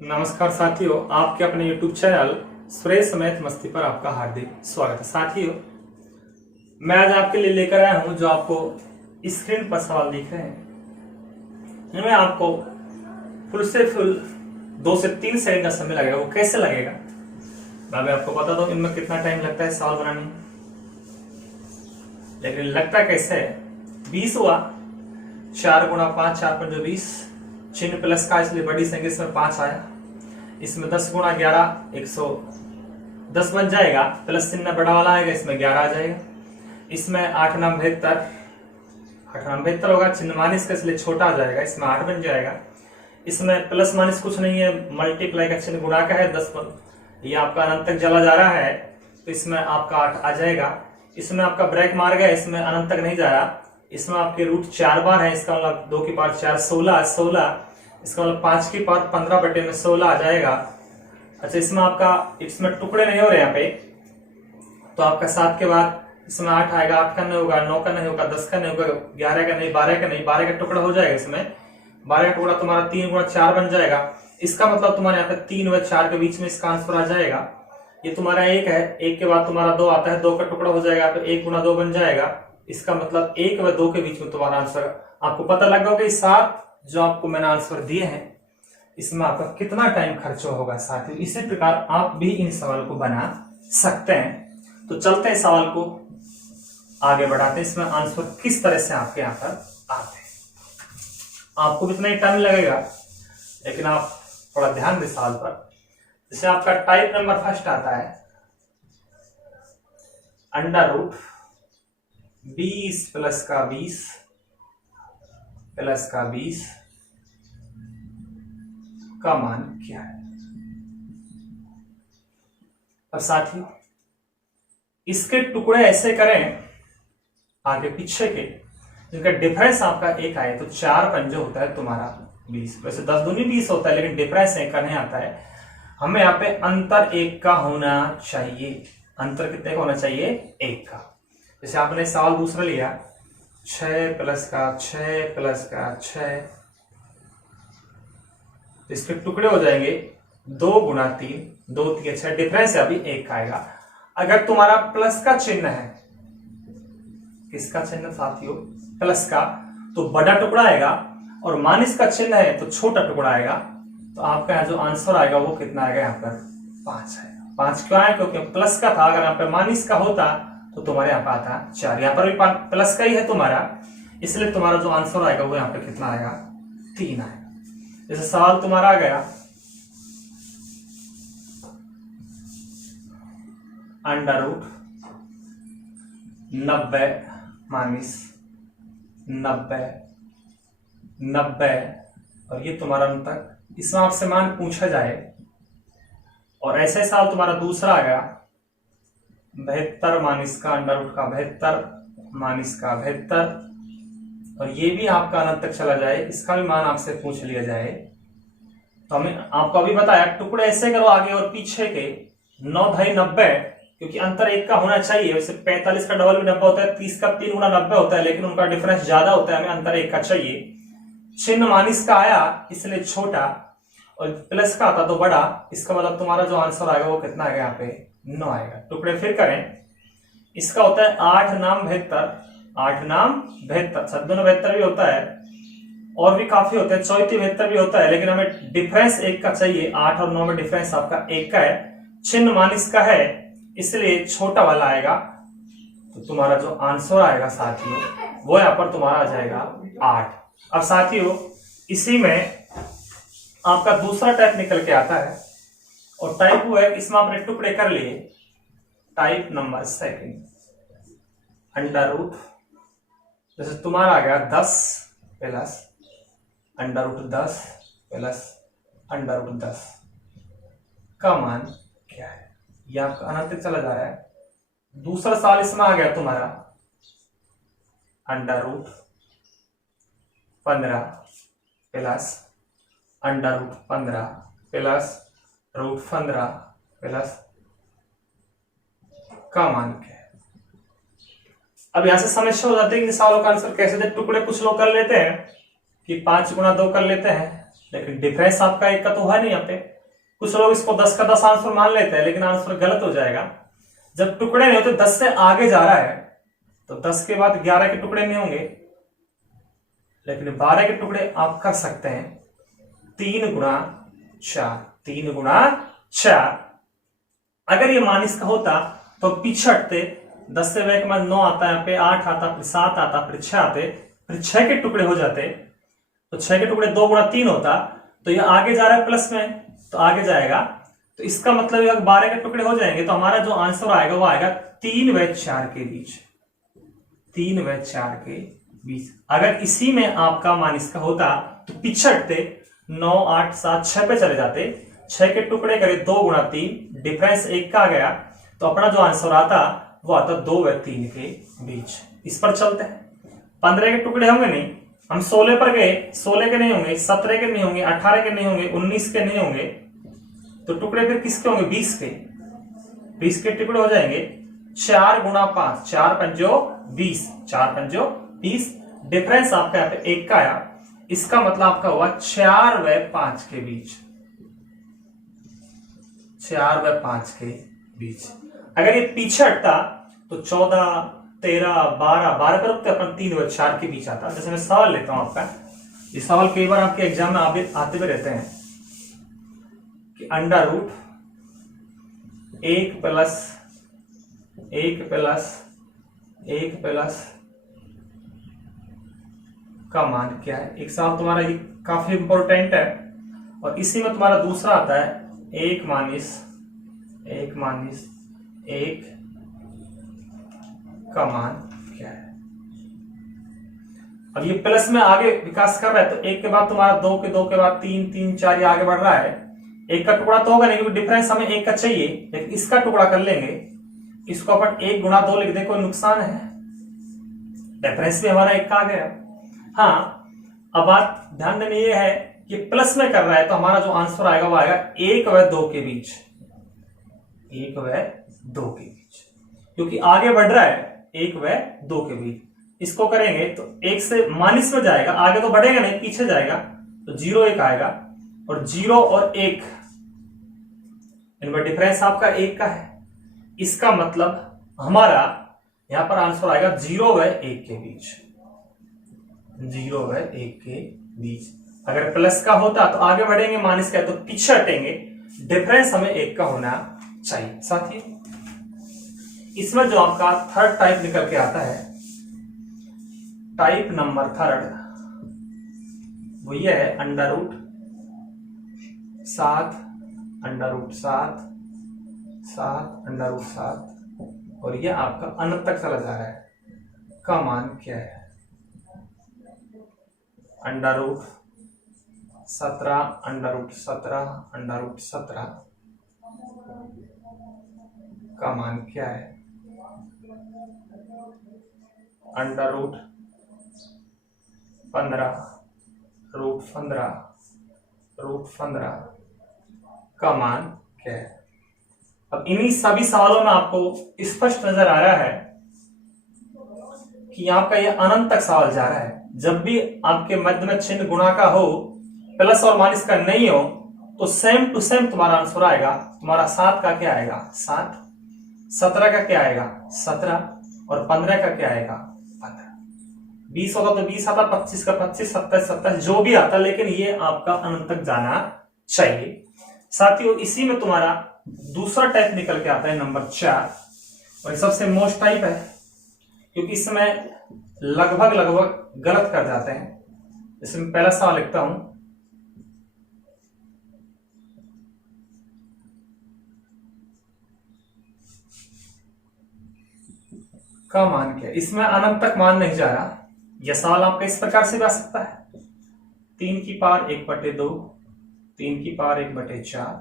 नमस्कार साथियों, आपके अपने YouTube चैनल सुरेश मैथ मस्ती पर आपका हार्दिक स्वागत है। साथियों, मैं आज आपके लिए लेकर आया हूं जो आपको स्क्रीन पर सवाल दिख रहे हैं। इनमें आपको फुल से फुल 2 से 3 सेकंड का समय लगेगा। वो कैसे लगेगा मैं भी आपको बता दूं। इनमें कितना टाइम लगता है सवाल बनाने में, लेकिन लगता कैसे है। 20 हुआ, 4 गुणा 5, 4 पंजे 20, चिन्ह प्लस का इसलिए बड़ी संख्या इसमें 5 आया। इसमें 10 गुणा 11 110 बन जाएगा, प्लस चिन्ह बड़ा वाला आएगा, इसमें 11 आ जाएगा। इसमें 8 नाम 72, 8 नाम 72 होगा, चिन्ह माइनस का इसलिए छोटा आ जाएगा, इसमें 8 बन जाएगा। इसमें प्लस माइनस कुछ नहीं है, मल्टीप्लाई का चिन्ह गुणा का है 10 पर, ये आपका अनंत तक चला जा रहा है तो इसमें आपका 8 आ जाएगा। इसमें आपका ब्रेक मार गया, इसमें अनंत तक नहीं जा रहा। इसमें आपके रूट 4 बार है, इसका मतलब 2 की पावर 4 16, इसका मतलब 5 की पावर 15 बटे में 16 आ जाएगा। अच्छा, इसमें टुकड़े नहीं हो रहे यहाँ पे, तो आपका 7 के बाद इसमें 8 आएगा। 8 का नहीं होगा, 9 का नहीं होगा, 10 का नहीं होगा, 11 का नहीं, 12 का नहीं, 12 का टुकड़ा हो जाएगा। इसमें 12 का टुकड़ा तुम्हारा 3 गुणा 4 बन जाएगा। इसका मतलब तुम्हारे यहाँ पे 3 व 4 के बीच में इसका आंसर आ जाएगा। ये तुम्हारा 1 है, 1 के बाद तुम्हारा 2 आता है, 2 का टुकड़ा हो जाएगा, तो 1 गुणा 2 बन जाएगा। इसका मतलब 1 व 2 के बीच में तुम्हारा आंसर आपको पता लग गया कि 7 जो आपको मैंने आंसर दिए हैं इसमें आपका कितना टाइम खर्च होगा। साथियों, इसी प्रकार आप भी इन सवाल को बना सकते हैं। तो चलते हैं सवाल को आगे बढ़ाते हैं, इसमें आंसर किस तरह से आपके यहाँ पर आते हैं। आपको कितना ही टाइम लगेगा, लेकिन आप थोड़ा ध्यान दें सवाल पर। जैसे आपका टाइप नंबर फर्स्ट आता है, अंडर रूट 20 प्लस का 20 प्लस का 20 का मान क्या है। अब साथियों, इसके टुकड़े ऐसे करें आगे पीछे के, जिनका डिफरेंस आपका 1 आए, तो 4 पंजे होता है तुम्हारा 20। वैसे 10 दूनी 20 होता है, लेकिन डिफरेंस 1 का नहीं आता है। हमें यहाँ पे अंतर 1 का होना चाहिए। अंतर कितने का होना चाहिए? 1 का। जैसे आपने सवाल दूसरा लिया, 6 प्लस का 6 प्लस का 6, इसके टुकड़े हो जाएंगे 2 गुणा 3, 2 3 6, डिफरेंस है अभी 1 का आएगा। अगर तुम्हारा प्लस का चिन्ह है, किसका चिन्ह साथियों? प्लस का, तो बड़ा टुकड़ा आएगा, और माइनस का चिन्ह है तो छोटा टुकड़ा आएगा। तो आपका यहाँ जो आंसर आएगा वो कितना आएगा? यहाँ पर 5 आएगा। 5 क्यों आया? क्योंकि प्लस का था। अगर यहाँ पे माइनस का होता तो तुम्हारे यहाँ पे आता 4। यहाँ पर भी प्लस का ही है तुम्हारा, इसलिए तुम्हारा जो आंसर आएगा वो यहाँ पे कितना आएगा? 3 आएगा। जैसे सवाल तुम्हारा आ गया, अंडर रूट 90 माइनस 90 90, और ये तुम्हारा अंतर। इसमें आपसे मान पूछा जाए, और ऐसे साल तुम्हारा दूसरा आ गया, 72 माइनस का अंडर रूट का 72 माइनस का 72, और ये भी आपका अनंत तक चला जाए, इसका भी मान आपसे पूछ लिया जाए। तो हमें आपको अभी बताया टुकड़े ऐसे करो आगे और पीछे के, 9 ढाई 90, क्योंकि अंतर 1 का होना चाहिए। वैसे 45 का डबल भी 90 होता है, 30 का 3 गुना 90 होता है, लेकिन उनका डिफरेंस ज्यादा होता है, हमें अंतर 1 का चाहिए। चिन्ह माइनस का आया इसलिए छोटा, और प्लस का आता तो बड़ा। इसका मतलब तुम्हारा जो आंसर आएगा वो कितना आएगा? यहाँ पे 9 आएगा। टुकड़े फिर करें, इसका होता है 8 नाम 72, 8 नाम 72, 72 भी होता है, और भी काफी होते हैं, 34 72 भी होता है, लेकिन हमें डिफरेंस 1 का चाहिए। 8 और 9 में डिफरेंस आपका 1 का है, चिन्ह माइनस का है, इसलिए छोटा वाला आएगा। तो तुम्हारा जो आंसर आएगा साथियों वो यहाँ पर तुम्हारा आ जाएगा 8। अब साथियों, इसी में आपका दूसरा टाइप निकल के आता है, और टाइप वो है, इसमें आपने टुकड़े कर लिए। Type number second, under root, जैसे तुम्हारा आ गया 10 प्लस अंडर रूट 10 प्लस अंडर रूट 10 का मान क्या है? यह आपका अनंत तक चला जा रहा है। दूसरा साल इसमें आ गया तुम्हारा, under root 15 plus under root 15 plus root 15 plus का मान क्या है? अब यहां से समस्या हो जाती है कि सवालों का आंसर कैसे दे। टुकड़े कुछ लोग कर लेते हैं कि 5 गुणा 2 कर लेते हैं, लेकिन डिफरेंस आपका 1 का तो है नहीं यहाँ पे। कुछ लोग इसको 10 का 10 आंसर मान लेते हैं, लेकिन आंसर गलत हो जाएगा। जब टुकड़े नहीं होते, 10 से आगे जा रहा है तो 10 के बाद 11 के टुकड़े नहीं होंगे, लेकिन 12 के टुकड़े आप कर सकते हैं। 3 गुणा 4, 3 गुणा 4। अगर ये मान इसका होता तो पीछे हटते, 10 से वह के बाद 9 आता है, यहाँ पे 8 आता, फिर 7 आता, फिर 6 आते, फिर 6 के टुकड़े हो जाते, तो 6 के टुकड़े 2 गुणा 3 होता, तो ये आगे जा रहा है प्लस में, तो आगे जाएगा। तो इसका मतलब अगर 12 के टुकड़े हो जाएंगे तो हमारा जो आंसर आएगा वो आएगा 3 व 4 के बीच, 3 व 4 के बीच। अगर इसी में आपका मान इसका होता तो पीछे हटते, 9 8 7 6 पे चले जाते, 6 के टुकड़े करे 2 गुणा 3, डिफरेंस 1 का आ गया, तो अपना जो आंसर आता वो आता 2 व 3 के बीच। इस पर चलते हैं। 15 के टुकड़े होंगे नहीं, हम 16 पर गए, 16 के नहीं होंगे, 17 के नहीं होंगे, 18 के नहीं होंगे, 19 के नहीं होंगे, तो टुकड़े फिर किसके होंगे? 20 के। 20 के टुकड़े हो जाएंगे। 4 गुणा 5, 4 पंजो 20, 4 पंजो 20, डिफरेंस आपका यहाँ पे 1 का आया। इसका मतलब आपका हुआ 4 व 5 के बीच, 4 व 5 के बीच। अगर ये पीछे हटता तो 14 13 12 12 पर रुकते, अपन 3 व 4 के बीच आता। जैसे मैं सवाल लेता हूं आपका, ये सवाल कई बार आपके एग्जाम में आते हुए रहते हैं कि under root 1 plus 1 plus 1 plus का मान क्या है। एक सवाल तुम्हारा ये काफी इंपॉर्टेंट है, और इसी में तुम्हारा दूसरा आता है 1 माइनस 1 का मान क्या है। अब ये प्लस में आगे विकास कर रहा है, तो 1 के बाद तुम्हारा 2 के 2 के बाद 3 3 4 ये आगे बढ़ रहा है। 1 का टुकड़ा तो होगा नहीं, क्योंकि डिफरेंस हमें 1 का चाहिए, लेकिन इसका टुकड़ा कर लेंगे। इसको अपन 1 गुणा 2 लिख दे, कोई नुकसान है? डिफरेंस भी हमारा 1 का आ गया। हाँ, अब बात ध्यान देने ये है कि प्लस में कर रहा है, तो हमारा जो आंसर आएगा वो आएगा 1 व 2 के बीच, 1 व 2 के बीच, क्योंकि आगे बढ़ रहा है 1 व 2 के बीच। इसको करेंगे तो 1 से माइनस में जाएगा, आगे तो बढ़ेगा नहीं, पीछे जाएगा, तो 0 1 आएगा, और 0 और 1 इनमें डिफरेंस आपका 1 का है। इसका मतलब हमारा यहां पर आंसर आएगा 0 व 1 के बीच, 0 व 1 के बीच। अगर प्लस का होता तो आगे बढ़ेंगे, माइनस का तो पीछे हटेंगे, डिफरेंस हमें 1 का होना चाहिए। साथियों, इसमें जो आपका थर्ड टाइप निकल के आता है, टाइप नंबर 3, वो ये है under root 7 under root 7 7 under root 7, और ये आपका अनंत तक चला जा रहा है। का मान क्या है? Under root 17 under root 17 under root 17 का मान क्या है? अंडर रूट 15 रूट 15 रूट 15 का मान क्या है? अब इन्हीं सभी सवालों में आपको स्पष्ट नजर आ रहा है कि आपका यह अनंत तक सवाल जा रहा है। जब भी आपके मध्य में चिन्ह गुणा का हो, प्लस और माइनस का नहीं हो, तो सेम टू सेम तुम्हारा आंसर आएगा। तुम्हारा 7 का क्या आएगा? 7, 17 का क्या आएगा? 17, और 15 का क्या आएगा? 15। 20 होगा तो 20 आता, 25 का 25, 27 27, जो भी आता, लेकिन ये आपका अनंत तक जाना चाहिए। साथियों, इसी में तुम्हारा दूसरा टाइप निकल के आता है नंबर 4, और सबसे मोस्ट टाइप है, क्योंकि इसमें लगभग गलत कर जाते हैं। इसमें पहला सवाल लिखता हूं, का मान क्या है? इसमें अनंत तक मान नहीं जा रहा। यह सवाल आपका इस प्रकार से भी आ सकता है, 3 की पावर 1/2, 3 की पावर 1/4,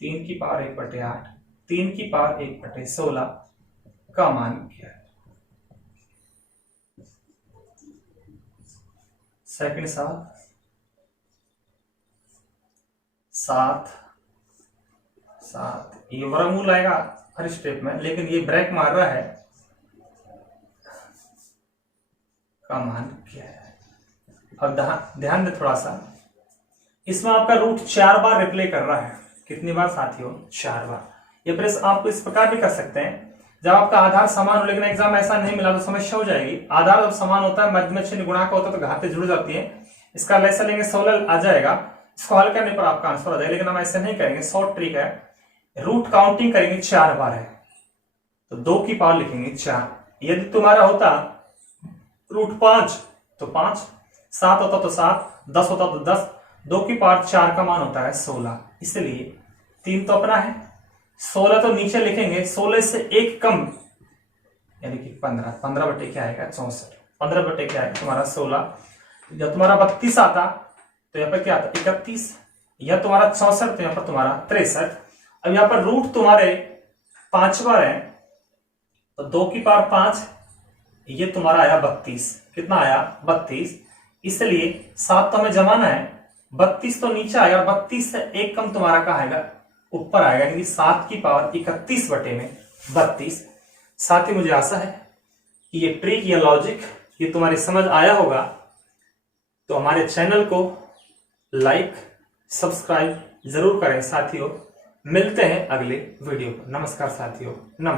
3 की पावर 1/8, 3 की पावर 1/16 का मान क्या है? सेकंड सवाल, 7 ये वर्गमूल आएगा हर स्टेप में, लेकिन ये ब्रेक मार रहा है, का मान क्या है? अब ध्यान दे थोड़ा सा, इसमें आपका रूट 4 बार रिप्ले कर रहा है। कितनी बार साथियों? 4 बार। ये प्रेस आप इस प्रकार भी कर सकते हैं, जब आपका आधार समान हो लेकिन एग्जाम ऐसा नहीं मिला तो समस्या हो जाएगी। आधार जब समान होता है, मध्य में चिन्ह गुणा का होता है तो घातें जुड़ जाती है। इसका लेसन लेंगे 16 आ जाएगा, इसको हल करने पर आपका आंसर आ जाएगा, लेकिन हम ऐसे नहीं करेंगे। शॉर्ट ट्रिक है, रूट काउंटिंग करेंगे 4 बार है तो 2 की पावर लिखेंगे 4। यदि तुम्हारा होता रूट 5 तो 5, 7 होता तो 7, 10 होता तो 10, 2 की पावर 4 का मान होता है 16, इसलिए 3 तो अपना है, 16 तो नीचे लिखेंगे, 16 से 1 कम यानी कि 15, 15 बटे क्या आएगा? 64, 15 बटे क्या है तुम्हारा? 16। जब तुम्हारा 32 आता तो यहाँ पर क्या आता? 31, यह तुम्हारा 64 तो यहाँ पर तुम्हारा 63। अब यहाँ पर रूट तुम्हारे 5 बार है तो 2 की पावर 5, ये तुम्हारा आया 32। कितना आया? 32। इसलिए 7 तो हमें जमाना है, 32 तो नीचे आएगा, 32 से 1 कम तुम्हारा कहाँ आएगा? ऊपर आएगा, यानी 7 की पावर 31 बटे में 32। साथ ही मुझे आशा है कि ये ट्रिक या लॉजिक ये तुम्हारी समझ आया होगा। तो हमारे चैनल को लाइक सब्सक्राइब जरूर करें साथियों। मिलते हैं अगले वीडियो पर। नमस्कार साथियों।